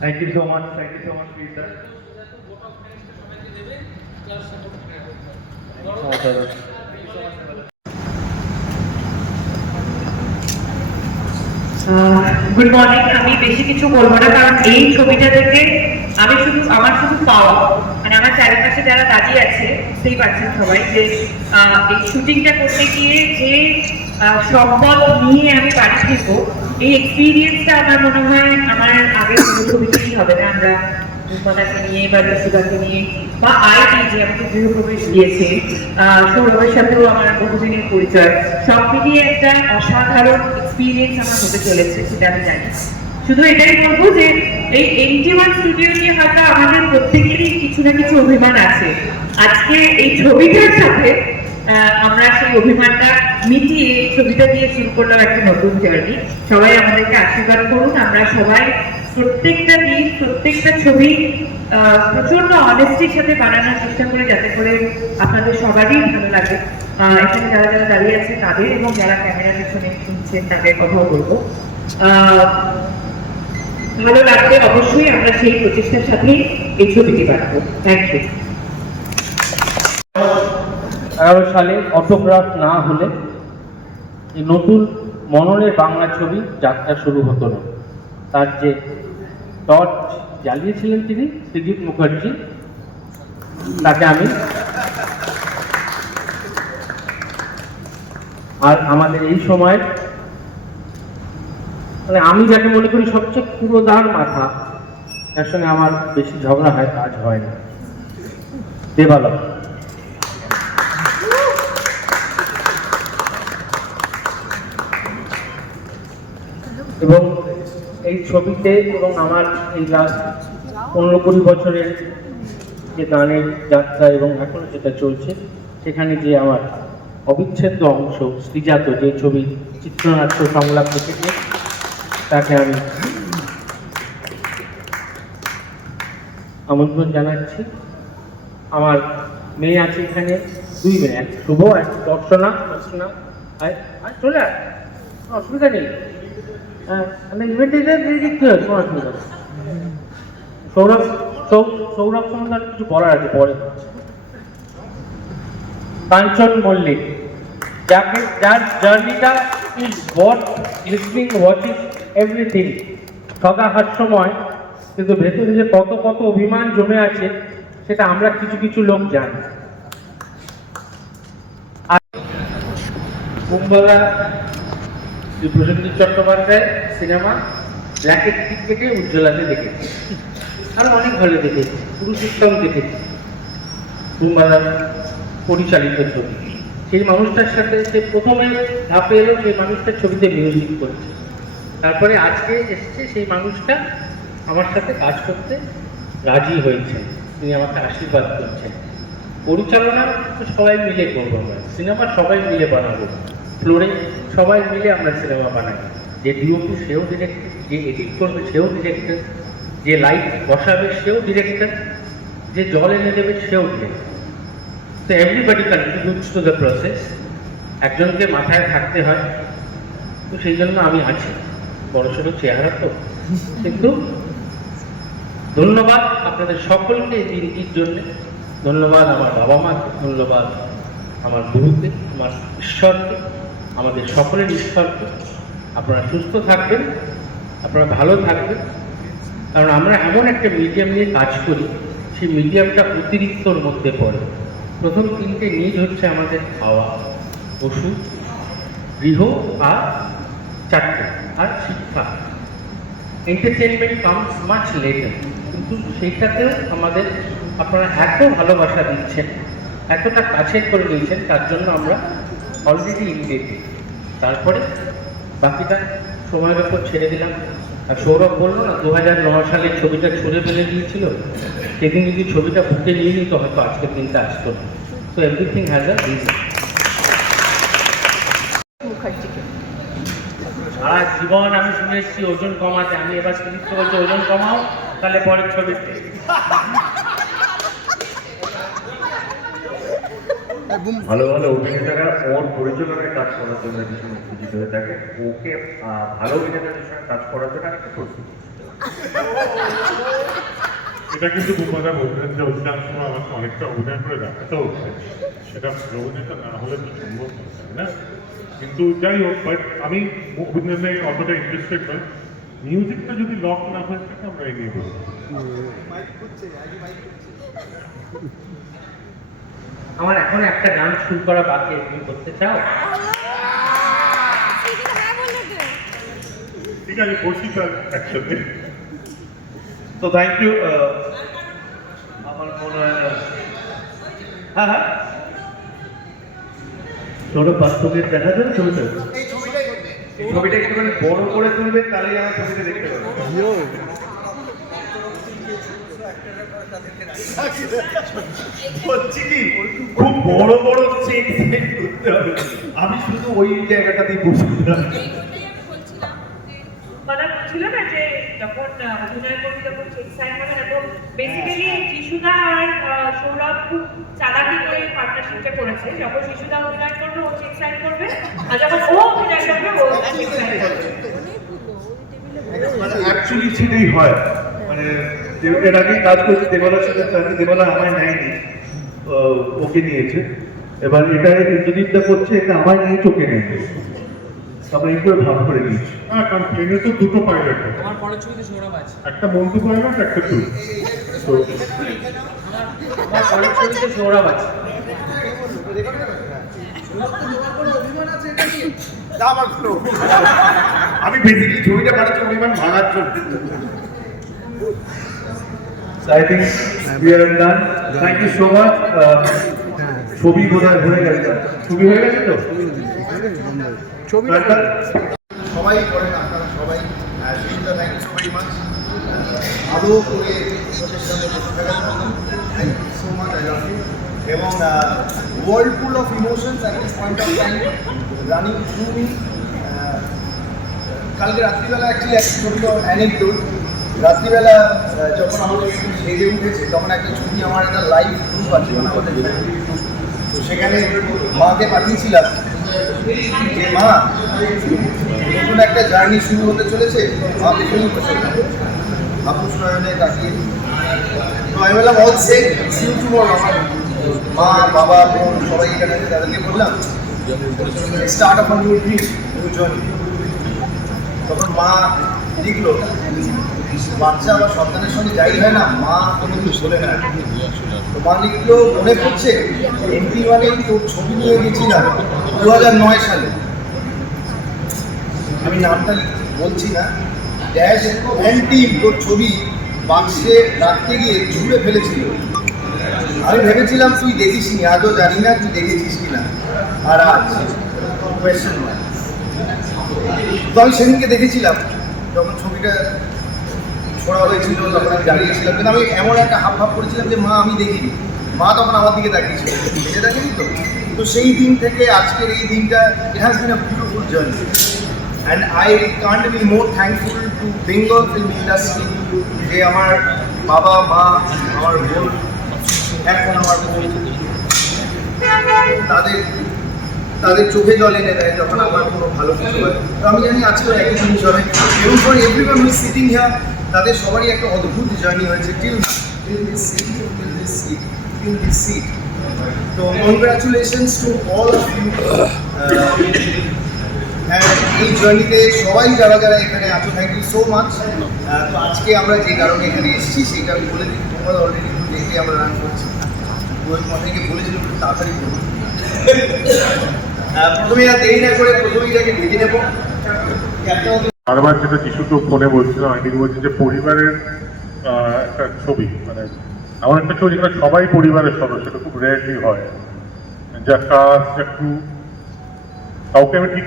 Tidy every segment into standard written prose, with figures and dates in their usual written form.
Thank you so much, please sir. Good morning. আমি বেশি কিছু বলবো না, কারণ এই ছবিটা থেকে আমার শুধু পাওয়া, মানে আমার চারিপাশে যারা দাঁড়িয়ে আছে বুঝতেই পারছেন সবাই যে এই শুটিংটা করতে গিয়ে যে সম্পদ নিয়ে আমি বাড়ি ফিরবো, এই এক্সপিরিয়েন্সটা আমার মনে হয় আমার আগের কোনো ছবিতেই হবে না। আমরা রূপমাতাকে নিয়ে বা রসিকাকে নিয়ে বা যে আমাকে গৃহপ্রবেশ দিয়েছে, সৌরভের সাথেও আমার বহুদিনের পরিচয়, সব মিলিয়ে একটা অসাধারণ এক্সপিরিয়েন্স আমার হতে চলেছে, সেটা আমি জানি। শুধু এটাই বলবো যে এই MT1 স্টুডিও নিয়ে হয়তো আমাদের প্রত্যেকেরই কিছু না কিছু অভিমান আছে। আজকে এই ছবিটার সাথে আমরা সেই অভিমানটা মিটিয়ে এই ছবিটা দিয়ে শুরু করলাম একটা নতুন জার্নি। সবাই আমাদেরকে আশীর্বাদ করুন। আমরা সবাই প্রত্যেকটা দিন প্রত্যেকটা ছবি প্রচন্ড অনেস্টির সাথে বানানোর চেষ্টা করে, যাতে করে আপনাদের সবারই ভালো লাগে। এখানে যারা যারা দাঁড়িয়ে আছে তাদের এবং যারা ক্যামেরার পিছনে শুনছেন তাদের কথাও বলবো, ভালো লাগবে অবশ্যই। আমরা সেই প্রচেষ্টার সাথেই এই ছবিটি বানাবো। Thank you. 2011 সালে অটোগ্রাফ না হলে এই নতুন মননের বাংলা ছবি যাত্রা শুরু হতো না। তার যে টর্চ জ্বালিয়েছিলেন তিনি শ্রীজিৎ মুখার্জি, তাকে আমি আর আমাদের এই সময় মানে আমি যাকে মনে করি সবচেয়ে পুরোদার মাথা, তার সঙ্গে আমার বেশি ঝগড়া হয়, কাজ হয় না, দেবালয়। এবং এই ছবিতে এবং আমার এই লাস্ট 15-20 বছরের যে গানের যাত্রা এবং এখনো যেটা চলছে, সেখানে যে আমার অবিচ্ছেদ্য অংশ শ্রীজাত, যে ছবি চিত্রনাট্য সংলাপ লিখেছে, তাকে আমি আমন্ত্রণ জানাচ্ছি। আমার মেয়ে আছে এখানে, 2 মেয়ে, এক শুভ, এক দর্শনা। চলে আয়, অসুবিধা নেই। সৌরভ সম্বন্ধে কিছু বলার আছে পরে। কাঞ্চন মল্লিক, যার জার্নিটা is watt listening, watching everything, সদা হাস্যময়, কিন্তু ভেতরে যে কত কত অভিমান জমে আছে সেটা আমরা কিছু কিছু লোক জানি। কুম্ভলা প্রসেনজিৎ চট্টোপাধ্যায় সিনেমা ব্ল্যাকের টিকেটে উজ্জ্বলাতে দেখেছি, আরো অনেক ভালো দেখেছি, পুরুষোত্তম দেখেছি, কুম্ভলার পরিচালিত ছবি। সেই মানুষটার সাথে সে প্রথমে ধাপে এলো, সেই মানুষটার ছবিতে মিউজিক করছে, তারপরে আজকে এসছে সেই মানুষটা আমার সাথে কাজ করতে রাজি হয়েছেন, তিনি আমাকে আশীর্বাদ করছেন। পরিচালনা তো সবাই মিলে করবো, আমরা সিনেমা সবাই মিলে বানাবো, ফ্লোরে সবাই মিলে আমরা সিনেমা বানাই। যে ডিওপি সেও ডিরেক্টর, যে এডিট করবে সেও ডিরেক্টর, যে লাইট বসাবে সেও ডিরেক্টর, যে জল এনে দেবে সেও ডিরেক্টর। তো everybody contributes to the process. একজনকে মাথায় থাকতে হয়, তো সেই জন্য আমি আছি। বড়সড় চেহারা তো, কিন্তু ধন্যবাদ আপনাদের সকলকে এই দিনটির জন্য। ধন্যবাদ আমার বাবা মাকে, ধন্যবাদ আমার গুরুকে, আমার ঈশ্বরকে, আমাদের সকলের ঈশ্বরকে। আপনারা সুস্থ থাকবেন, আপনারা ভালো থাকবেন, কারণ আমরা এমন একটা মিডিয়াম নিয়ে কাজ করি, সেই মিডিয়ামটা অতিরিক্তর মধ্যে পড়ে। প্রথম 3টে নিজ হচ্ছে আমাদের খাওয়া, ওষুধ, গৃহ আর 4টে, আর শিক্ষা। এন্টারটেনমেন্ট কামস মাচ লেটার, কিন্তু সেইটাতেও আমাদের আপনারা এত ভালোবাসা দিচ্ছেন, এতটা কাছে করে নিয়েছেন, তার জন্য আমরা অলরেডি ইনডেটেড। তারপরে বাকিটা সময়ের ওপর ছেড়ে দিলাম। আর সৌরভ বললো না 2009 সালে ছবিটা ছুঁড়ে ফেলে দিয়েছিল, সেদিন যদি ছবিটা বুকে নিয়ে নিত হয়তো আজকের দিনটা আসতো না। So everything has a reason. সারা জীবন আমি শুনে এসেছি ওজন কমাতে, আমি এবার সুদীপ্ত বলছি ওজন কমাও, তাহলে পরের ছবিতে। ভালো ভালো অভিনেতারা ওর পরিচালনায় কাজ করার জন্য ভীষণ উত্তেজিত হয়ে থাকে, ওকে ভালো অভিনেতাদের সঙ্গে কাজ করার জন্য একটা প্রস্তুতি। এটা কিন্তু বুম্বাদা বলতেন যে অধিকাংশ সময় আমাকে অনেকটা অভিনয় করে দেখাতে হচ্ছে, সেটা অভিনেতা না হলে তো সম্ভব নয়, তাই না? কিন্তু যাই হোক, বাট আমি অভিনয়ে অতটা ইন্টারেস্টেড নয়। মিউজিকটা যদি লক না হয়ে থাকে আমরা এগিয়ে বলবো। আমার এখন একটা গান শুরু করা বাকি, তুমি করতে চাও? ঠিক আছে, বসি তার একসাথে। তো থ্যাংক ইউ। আমার মনে হয় হ্যাঁ হ্যাঁ সৌরভ বাস্তবের দেখা যাবে ছবিটা। ছবিটা একটুখানি বড় করে তুলবেন, তাহলেই আমার ছবিটা দেখতে পাবো। বলছি কি খুব বড় বড় চেক সেট করতে হবে, আমি শুধু ওই জায়গাটাতেই বসছিলাম। মানে বলছিল না যে যখন অভিনয় করবি তখন চেক সাইন হবে না, তো বেসিক্যালি শিশুদা আর সৌরভ খুব চালাকি করে পার্টনারশিপটা করেছে। যখন শিশুদা অভিনয় করবে ও চেক সাইন করবে, আর যখন ও অভিনয় করবে ও চেক সাইন করবে। অ্যাকচুয়ালি সেটাই হয়, মানে এর আগে কাজ করছি দেবালার সাথে, তাকে দেবালা আমায় নেয়নি, ওকে নিয়েছে। এবার এটা ইন্দ্রদীপটা করছে, এটা আমায় নিয়ে চোখে নেবে, আমরা এই করে ভাব করে নিয়েছি। হ্যাঁ, কারণ প্লেনে তো দুটো পাইলট, আমার পরের ছবিতে সৌরভ আছে। একটা বন্ধু পাইলট, একটা তুই। তো আমার পরের ছবিতে সৌরভ আছে। আমি বেসিক্যালি ছবিটা বানাচ্ছি অভিমান ভাঙার জন্য। I think we are done. Thank you so much. ছবি বোধহয় হয়ে গেছে, ছবি হয়ে গেছে তো ছবিটা সবাই করেন, আপনারা সবাই। শিশুদা, thank you so very much. আলো করে ওদের সাথে বসে থাকার জন্য thank you so much, I love you. এবং world full of emotions at this point of time running through me. কালকে রাত্রিবেলা অ্যাকচুয়ালি একটা ছোট্ট অ্যানেকডোট। রাত্রিবেলা যখন আমাদের একটু সেজে উঠেছে, তখন একটা ছবি, আমার একটা লাইভ গ্রুপ আছে মানে আমাদের ফ্যামিলি গ্রুপ, তো সেখানে মাকে পাঠিয়েছিলাম যে মা নতুন একটা জার্নি শুরু হতে চলেছে, মা পেছনেই বসে আপুষ নয়নে তাকিয়ে। তো আমি বললাম অল সেট, সিউ টুমরো। আমার মা বাবা বোন সবাই এখানে আছে, তাদেরকে বললাম start of new dream, new journey. তখন মা লিখলো, বাচ্চা বা সন্তানের সঙ্গে যাই হয় না, মা কোনো কিছু বলে না। তো মা লিখলো, মনে পড়ছে NT1 তোর ছবি নিয়ে গেছিলাম 2009 সালে, আমি নামটা বলছি না, ড্যাশ অ্যান্টি তোর ছবি বাক্সে রাখতে গিয়ে ঝুলে ফেলেছিল। আমি ভেবেছিলাম তুই দেখিসনি, আজও জানি না তুই দেখেছিস কিনা। আর আজ কোয়েশ্চেন নয়। তো আমি সেদিনকে দেখেছিলাম যখন ছবিটা ছোড়া হয়েছিল, তখন আমি দাঁড়িয়েছিলাম, কিন্তু আমি এমন একটা হাব ভাব করেছিলাম যে মা আমি দেখিনি। মা তখন আমার দিকে তাকিয়েছিল, দেখে দেখেনি তো। তো সেই দিন থেকে আজকের এই দিনটা, it has been a beautiful journey. And I can't be more thankful to Bengal film industry, যে আমার বাবা মা, আমার বোন, এখন আমার বোন, তাদের চোখে জল এনে দেয় যখন আমার কোনো ভালো কিছু হয়। তো আমি জানি আজকেও একই জিনিস হবে। এবং for everyone who is sitting here, তাদের সবারই একটা অদ্ভুত জার্নি হয়েছে টিল দিস সিট। তো congratulations to all of you. এই জার্নিতে সবাই যারা যারা এখানে আছো, থ্যাংক ইউ সো মাচ। তো আজকে আমরা যে কারণে এখানে এসেছি সেইটা আমি বলে দিই, তোমরা অলরেডি দেখে আমরা রান করছি। ওই অনেকে বলেছিল একটু তাড়াতাড়ি করবো। প্রথমে আর দেরি না করে প্রথমেই এটাকে ঢেকে নেবো। বারবার যেটা যিশুকে ফোনে বলছিলাম, আমি বলছি যে পরিবারের একটা ছবি, মানে এমন একটা ছবি যেখানে সবাই পরিবারের সদস্য, সেটা খুব রেয়ারলি হয়। যা কাজ একটু কাউকে আমি ঠিক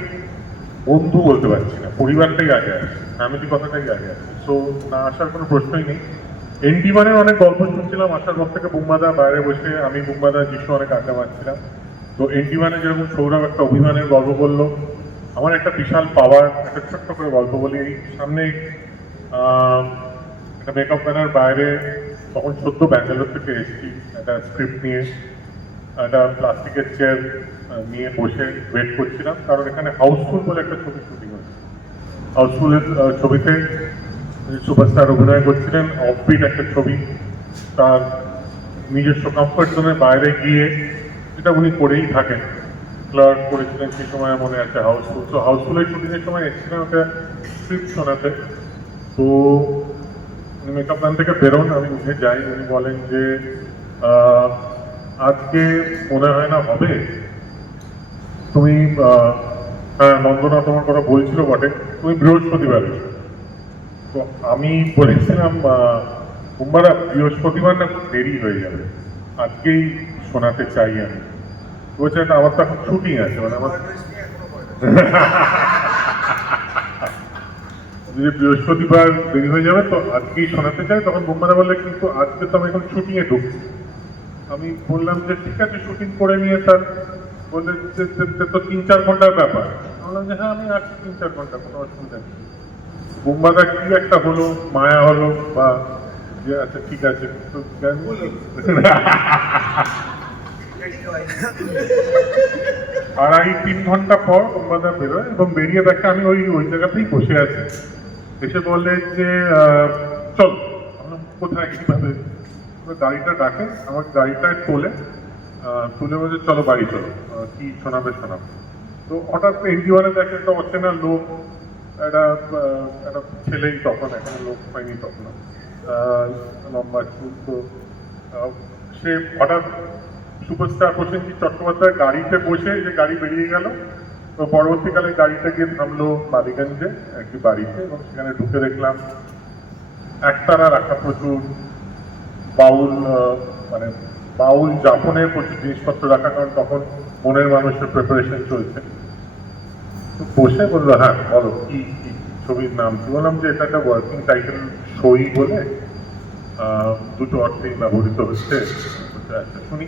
বন্ধু বলতে পারছি না, পরিবারটাই আগে আসে, ফ্যামিলি কথাটাই আগে আসে। সো না আসার কোনো প্রশ্নই নেই। NT1-এর অনেক গল্প শুনছিলাম আসার পর থেকে, বুম্বাদা বাইরে বসে, আমি বুম্বাদা যিশু অনেক আড্ডা মারছিলাম। তো NT1-এ যেরকম সৌরভ একটা অভিমানের গল্প বললো, আমার একটা বিশাল পাওয়ার একটা ছোট্ট করে গল্প বলি। এই সামনে একটা মেকআপ ব্যানার বাইরে, তখন সদ্য ব্যাঙ্গালোর থেকে এসেছি একটা স্ক্রিপ্ট নিয়ে, একটা প্লাস্টিকের চেয়ার নিয়ে বসে ওয়েট করছিলাম, কারণ এখানে হাউসফুল বলে একটা ছবি শুটিং হয়েছে। হাউসফুলের ছবিতে সুপারস্টার অভিনয় করছিলেন, অফবিট একটা ছবি, তার নিজস্ব কমফর্ট জোনের বাইরে গিয়ে যেটা উনি করেই থাকেন। ক্লার্ক করেছিলেন সেই সময়, মনে আছে হাউসফুল। তো হাউসফুলের শুটিংয়ের সময় এসেছিলেন ওটা স্ক্রিপ্ট শোনাতে। তো উনি মেকআপ ম্যান থেকে বেরোন, আমি উঠে যাই, উনি বলেন যে আজকে মনে হয় না হবে, তুমি হ্যাঁ নন্দনা তোমার কথা বলছিল বটে, তুমি বৃহস্পতিবার এসো। তো আমি বলেছিলাম সোমবার বৃহস্পতিবার না খুব দেরি হয়ে যাবে, আজকেই শোনাতে চাই আমি। বলছে না আমার তো এখন শুটিং আছে, মানে আমার যদি বৃহস্পতিবার দেরি হয়ে যাবে তো আজকেই শোনাতে চাই। তখন বোম্বারা বললে কিন্তু আজকে তো আমি এখন শুটিংয়ে ঢুকছি। আমি বললাম যে ঠিক আছে শুটিং করে নিয়ে স্যার। বললে যে তো 3-4 ঘন্টার ব্যাপার। বললাম যে হ্যাঁ আমি আছি 3-4 ঘন্টা, কোনো অসুবিধা নেই। বোম্বাদা কি একটা হলো, মায়া হলো, বা যে আচ্ছা ঠিক আছে তো আড়াই 3 ঘন্টা পর বোম্বাদা বেরোয় এবং বেরিয়ে দেখে আমি ওই জায়গাতেই বসে আছি। এসে বললেন যে চল। কোথায় কিভাবে গাড়িটা ডাকে, আমার গাড়িটায় তুলে বলছে চলো বাড়ি চলো, কি শোনাবে। তো হঠাৎ এনজিওয়ানে দেখে একটা অচেনা লোক, একটা ছেলেই তখন, এখন লোক হয়নি তখন, লম্বা চুল। তো সে হঠাৎ সুপারস্টার প্রসেনজিৎ চট্টোপাধ্যায় গাড়িতে বসে, যে গাড়ি বেরিয়ে গেল। তো পরবর্তীকালে গাড়িটা গিয়ে থামলো বালিগঞ্জে একটি বাড়িতে, এবং সেখানে ঢুকে দেখলাম একতারা রাখা প্রচুর বাউল জাফনের প্রচুর জিনিসপত্র রাখা, কারণ তখন মনের মানুষের প্রিপারেশন চলছে। তো বসে বললো হ্যাঁ বলো কি ছবির নাম কি? বললাম যে এটা একটা ওয়ার্কিং টাইটেল সই বলে, দুটো অর্থেই ব্যবহৃত হচ্ছে। আচ্ছা শুনি।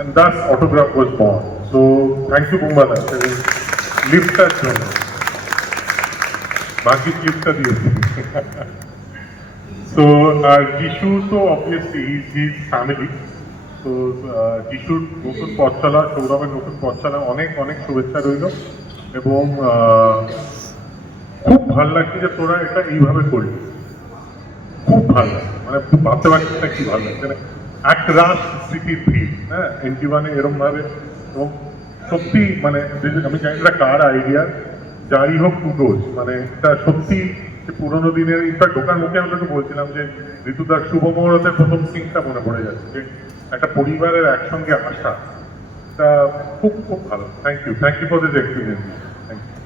And thus autograph was born. So thank you Bombada, লিফটার জন্য বাকি লিফটটা দিয়েছি। So যিশু তো অবভিয়াসলি হিজ ফ্যামিলি। তো যিশুর নতুন পথ চলা, সৌরভের নতুন পথ চলা, অনেক অনেক শুভেচ্ছা রইল। এবং খুব ভাল লাগছে যে তোরা এটা এইভাবে করলি, খুব ভালো লাগছে, মানে ভাবতে পারছি না কি ভালো লাগছে। এক রাত স্মৃতির ভিড়, হ্যাঁ এনটিওয়ানে এরম ভাবে। এবং সত্যি মানে আমি জানি না কার আইডিয়া, যারই হোক কুডোজ, মানে এটা সত্যি পুরোনো দিনের। ইনফ্যাক্ট ঢোকার মুখে আমি তোকে বলছিলাম যে ঋতুদার শুভ মুহূর্তের প্রথম সিনটা মনে পড়ে যাচ্ছে, যে একটা পরিবারের একসঙ্গে আসা, এটা খুব খুব ভালো। Thank you for this experience. Thank you.